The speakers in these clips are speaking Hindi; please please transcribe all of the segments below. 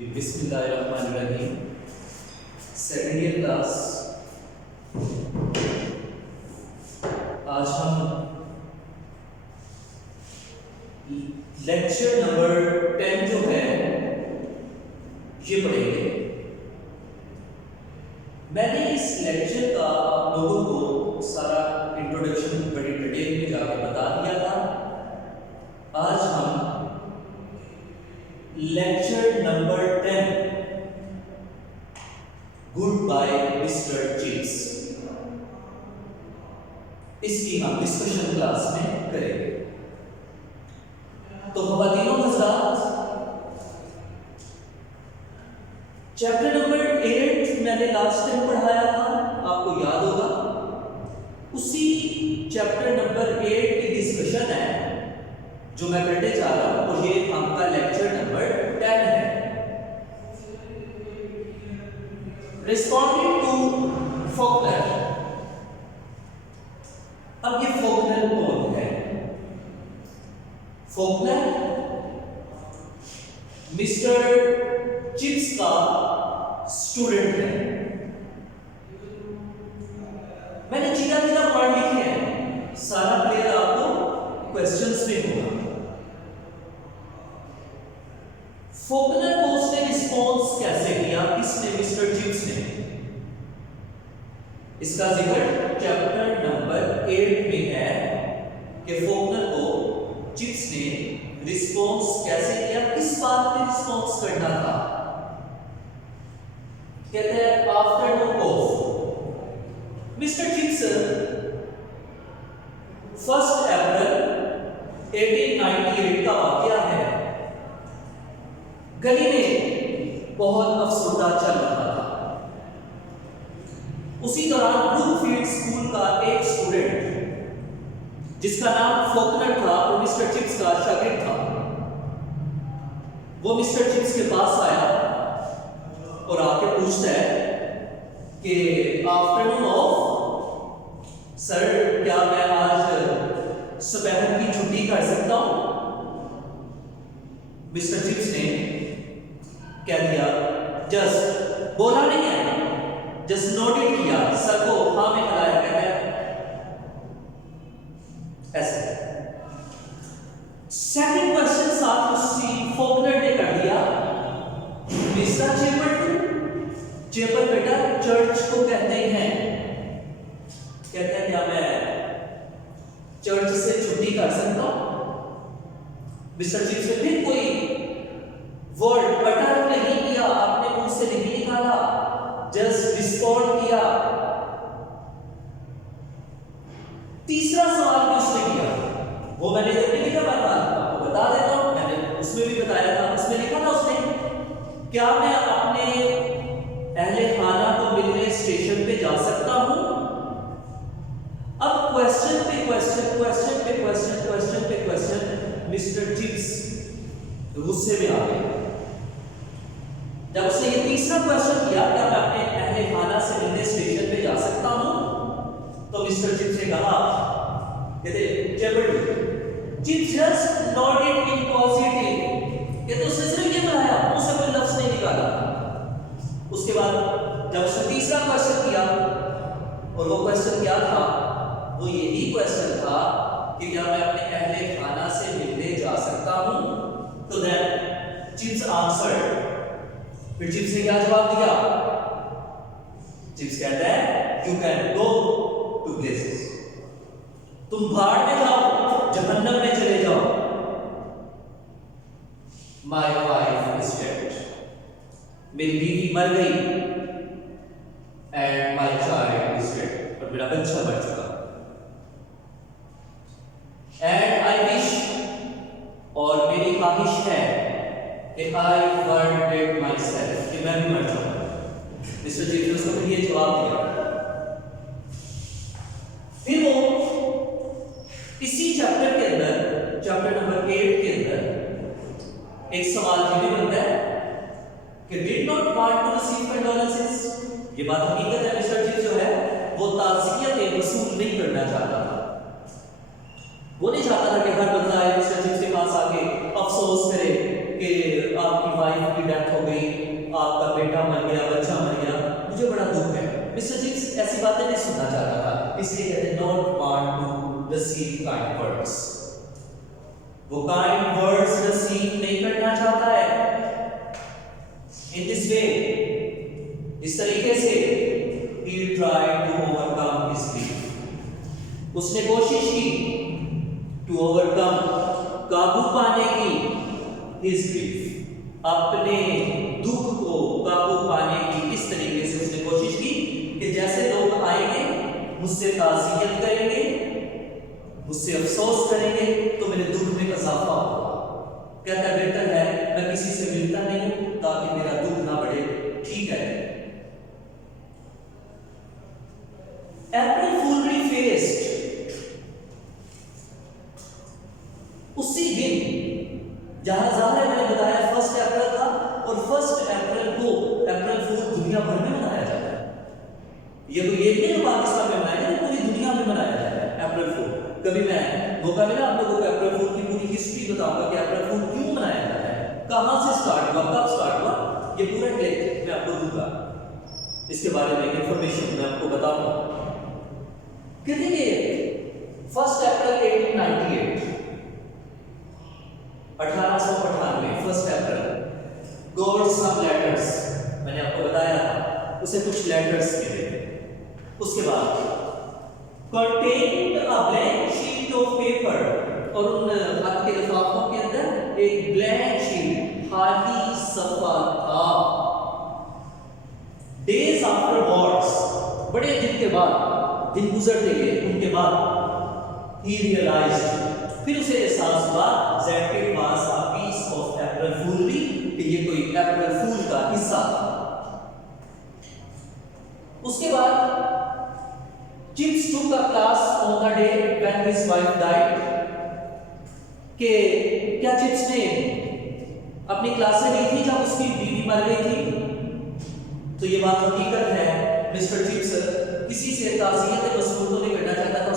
बिस्मिल्लाहिर्रहमानिर्रहीम। Second year class. आज हम लेक्चर नंबर 10 जो है ये पढ़ेंगे। मैंने इस लेक्चर का आप लोगों को सारा इंट्रोडक्शन बड़ी डिटेल में जाकर बता दिया था। आज हम lecture number 10 good bye mister chips, इसकी हम डिस्कशन क्लास में करेंगे। तो ख़वातीनो हज़रात, चैप्टर नंबर 8 मैंने लास्ट टाइम पढ़ाया था, आपको याद होगा। उसी चैप्टर नंबर 8 की डिस्कशन है जो मैं करने जा रहा हूं, और ये आपका लेक्चर नंबर 10 है। Responding to Faulkner. अब ये फॉकनर कौन है? फॉकनर मिस्टर चिप्स का स्टूडेंट है। मैंने चीना चीना पढ़ लिखे हैं, सारा क्लियर आपको क्वेश्चंस में होगा। फॉकनर को उसने रिस्पॉन्स कैसे किया? किसने? मिस्टर चिप्स ने। इसका जिक्र चैप्टर नंबर 8 में है कि फॉकनर को चिप्स ने रिस्पॉन्स कैसे किया, किस बात पे रिस्पॉन्स करना था। कहते हैं आफ्टरनून ऑफ मिस्टर चिप्स 1 अप्रैल 1898 का वाकया है। गली में बहुत अफसरदा चल रहा था। उसी दौरान ब्रूकफील्ड स्कूल का एक स्टूडेंट जिसका नाम फॉकनर था, वो मिस्टर चिप्स का शागिर्द था। वो मिस्टर चिप्स के पास आया और आके पूछता है कि आफ्टरनून ऑफ सर, क्या मैं आज दोपहर की छुट्टी कर सकता हूं? मिस्टर चिप्स ने कह दिया, जस्ट बोला नहीं है, जस्ट नोटेड किया, सर को हाँ में हिलाया, कहता है ऐसे। सेकंड क्वेश्चन साथ उसी फॉकनर ने कर दिया, मिस्टर चेपर बेटा चर्च को कहते हैं। कहते हैं क्या मैं चर्च से छुट्टी कर सकता हूं? मिस्टर चिप्स ने फिर कोई वर्ड अटर नहीं किया, आपने मुंह से नहीं निकाला, जस्ट रिस्पॉन्ड किया। तीसरा सवाल भी उसने किया, वो मैंने नहीं लिखा, आपको बता देता हूं, मैंने उसमें भी बताया था। उसमें लिखा था उसने, क्या मैं अपने अहले खाना को मिलने स्टेशन पे जा सकता हूं? अब क्वेश्चन पे क्वेश्चन, क्वेश्चन पे क्वेश्चन, क्वेश्चन पे क्वेश्चन, मिस्टर चिप्स गुस्से में आ गए। जब उसने ये तीसरा क्वेश्चन किया, क्या मैं अपने अहले खाना से मिलने स्टेशन पे जा सकता हूं, तो मिस्टर चिप्स ने कहा, कहते chips just noted in positive, कहते उसने सिर्फ ये बताया, मुंह से कोई लफ्ज नहीं निकाला। उसके बाद जब उसने तीसरा क्वेश्चन किया, और वो क्वेश्चन क्या था? वो यही क्वेश्चन था कि क्या मैं अपने अहले खाना से मिलने जा सकता हूं? तो देन चिप्स आंसर्ड। फिर चिप्स ने क्या जवाब दिया? चिप्स कहता है, you can go to places, तुम भाड़ में जाओ, जहन्नम में चले जाओ। माय वाइफ इज डेड, मेरी बीवी मर गई। And my child is dead, और मेरा बच्चा मर चुका। एंड आई विश, और मेरी ख्वाहिश है कि आई वांटेड माई सेल्फ, कि मैं भी मर जाऊं। मिस्टर चिप्स ने ये जवाब दिया। फिर वो इसी चैप्टर के अंदर, चैप्टर नंबर 8 के अंदर एक सवाल ये भी बनता है कि did not want to receive condolences. ये बात हकीकत है, मिस्टर चिप्स जो है वो ताज़ियत वसूल नहीं करना चाहता था। वो नहीं चाहता था कि हर बंदा मिस्टर चिप्स के पास आके अफसोस करे कि आपकी वाइफ की डेथ हो गई, इसलिए कहते हैं not want to receive kind words. वो काइंड वर्ड्स रिसीव नहीं करना चाहता है। इन दिस वे, इस तरीके से he tried to overcome his grief, उसने कोशिश की to overcome, काबू पाने की his grief, अपने दुख को काबू पाने की। इस तरीके से उसने कोशिश की कि जैसे लोग आएंगे मुझसे ताज़ियत करेंगे, मुझसे अफसोस करेंगे तो मेरे दुख में इजाफा होगा। कहता है बेहतर है मैं किसी से मिलता नहीं हूं ताकि मेरा दुख ना बढ़े। ठीक है। April Foolry faced, उसी दिन जहां ज़ाहिर मैंने बताया 1 अप्रैल था और 1 अप्रैल को अप्रैल फूल दुनिया भर में मनाया जाता है। ये तो ये नहीं पाकिस्तान में मनाया जाता है, पूरी दुनिया में मनाया जाता है अप्रैल फूल। कभी मैं मौका मिला आप लोगों को अप्रैल फूल की पूरी हिस्ट्री बताऊंगा कि अप्रैल फूल क्यों मनाया जाता है, कहां से स्टार्ट हुआ, कब स्टार्ट हुआ, ये पूरा लेक्चर मैं आपको दूंगा। इसके बारे में इंफॉर्मेशन मैं आपको बताऊंगा। कहते हैं 1 अप्रैल 1898, 1898 1 अप्रैल गॉड सम लेटर्स, मैंने आपको बताया था उसे कुछ लेटर्स मिले। उसके बाद contained a blank sheet of paper, और उन खत के लिफाफों के अंदर एक ब्लैंक शीट खाली सफा था। डेज आफ्टर वर्ड्स, बड़े दिन के बाद, दिन गुजरते गए उनके बाद he realized, फिर उसे एहसास हुआ that it was a piece of April Foolry, कि ये कोई अप्रैल फूल का हिस्सा था। उसके बाद Chips took a class on the day when his wife died, कि क्या चिप्स ने अपनी क्लासें ली थी जब उसकी बीवी मर गई थी? तो ये बात हकीकत है। मिस्टर चिप्स किसी से ताज़ियत वसूल तो नहीं करना चाहता था।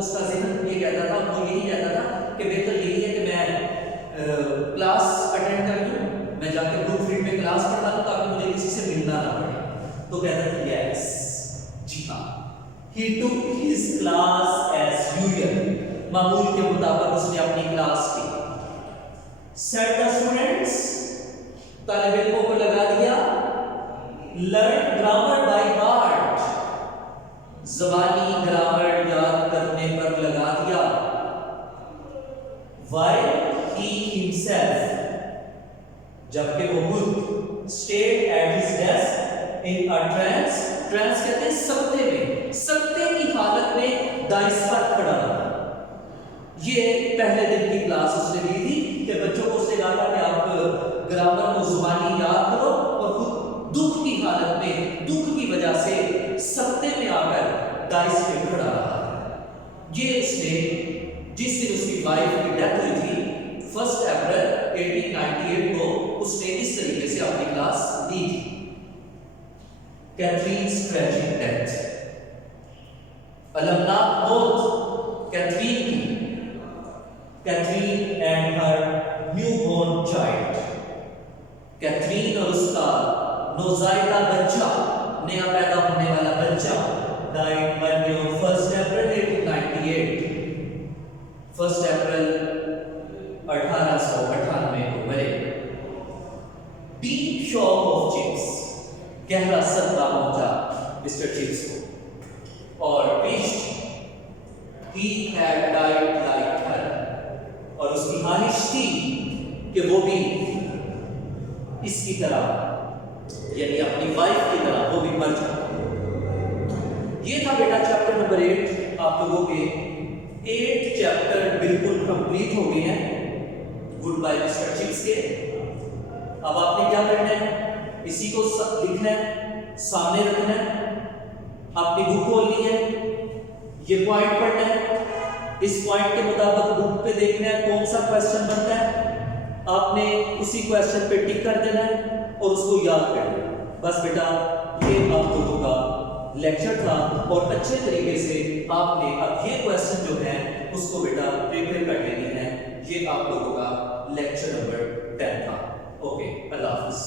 उसका ज़हन ये कहता था, वो यही कहता था कि बेहतर यही है कि मैं क्लास अटेंड कर लूँ, मैं जाके ग्रुप फील्ड में क्लास पढ़ा लूँ ताकि मुझे किसी से मिलना ना पड़े। तो कहता था यस, जी हाँ, he took his class as usual, मामूल के मुताबिक उसने अपनी क्लास की। Said the students, तालिब इल्मों को लगा दिया, learn grammar by heart, ज़बानी ग्रामर याद करने पर लगा दिया। While he himself, जबकि वो खुद stayed at his desk in a trance, trance कहते हैं सकते में, सकते की हालत में दाइस पर खड़ा रहा। ये पहले दिन की क्लास उसने ली थी कि बच्चों को उसने कहा कि आप ग्रामर को जुबानी याद करो और खुद दुख की हालत में, दुख की वजह से सकते में आकर दाइस पे खड़ा रहा। ये उसने जिस दिन उसकी वाइफ की डेथ हुई थी 1 अप्रैल 1898 को, उसने इस तरीके से अपनी क्लास ली थी। Catherine's tragic death, अलमनाक मौत कैथरीन की, Catherine and her newborn child, Catherine और उसका नौज़ायदा बच्चा, नया पैदा होने वाला बच्चा died Monday on 1 April 1898, 1 अप्रैल 1898 को मरे। Deep shock of Chips, गहरा सदमा पहुंचा मिस्टर चिप्स को, और wish he had died like her, और उसकी ख्वाहिश थी कि वो भी इसकी तरह, यानी अपनी वाइफ की तरह वो भी मर जाए। ये था बेटा चैप्टर नंबर 8। आप लोगों के 8 चैप्टर बिल्कुल कंप्लीट हो गए हैं गुड बाय मिस्टर चिप्स के। अब आपने क्या करना है, इसी को लिखना है, सामने रखना है, अपनी बुक खोलनी है, ये पॉइंट पढ़ना है, इस पॉइंट के मुताबिक बुक पे देखना है कौन सा क्वेश्चन बनता है, आपने उसी क्वेश्चन पे टिक कर देना है और उसको याद करना है। बस बेटा ये आप लोगों का लेक्चर था और अच्छे तरीके से आपने अब ये क्वेश्चन जो है उसको बेटा प्रिपेयर कर लेनी है। ये आप लोगों का लेक्चर नंबर 10 था। ओके, अल्लाह हाफिज़।